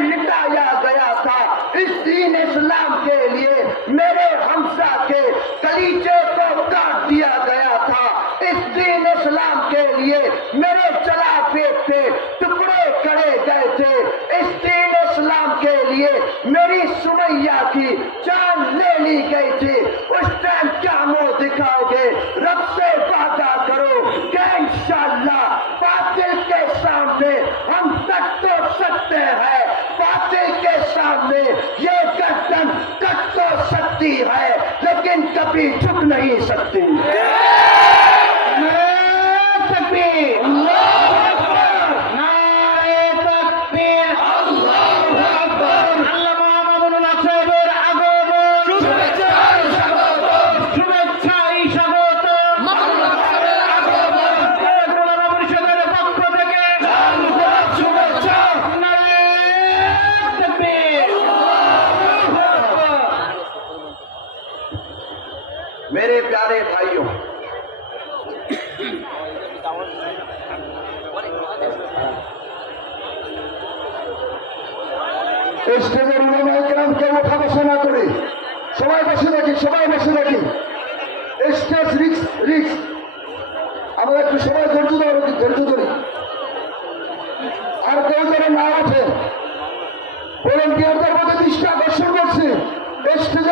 लिटाया गया था। इस दीन इस्लाम के लिए मेरे हमजा के कलीजे को काट दिया गया था। इस दीन इस्लाम के लिए मेरे चला पेट पे टुकड़े करे गए थे। इस दीन इस्लाम के लिए मेरी सुमैया की जान ले ली गई थी। उस टाइम क्या मुंह दिखाओगे? रब से वादा करो कि इंशाअल्लाह बातिल के सामने हम तक तो सकते हैं, बातिल के सामने ये गर्दन कट तो सकती है लेकिन कभी झुक नहीं सकती। मेरे प्यारे भाइयों, स्टेজের উলামায়ে কেরাম কেউ ওঠা বসা না করে সবাই বসে রাখি, সবাই বসে রাখি। স্টেজ রিক্স আমরা একটু সবাই ধৈর্য ধরি। আর কেউ যেন না ওঠে, ভলেন্টিয়ারদের মধ্যে দৃষ্টি আকর্ষণ করছে। স্টেজ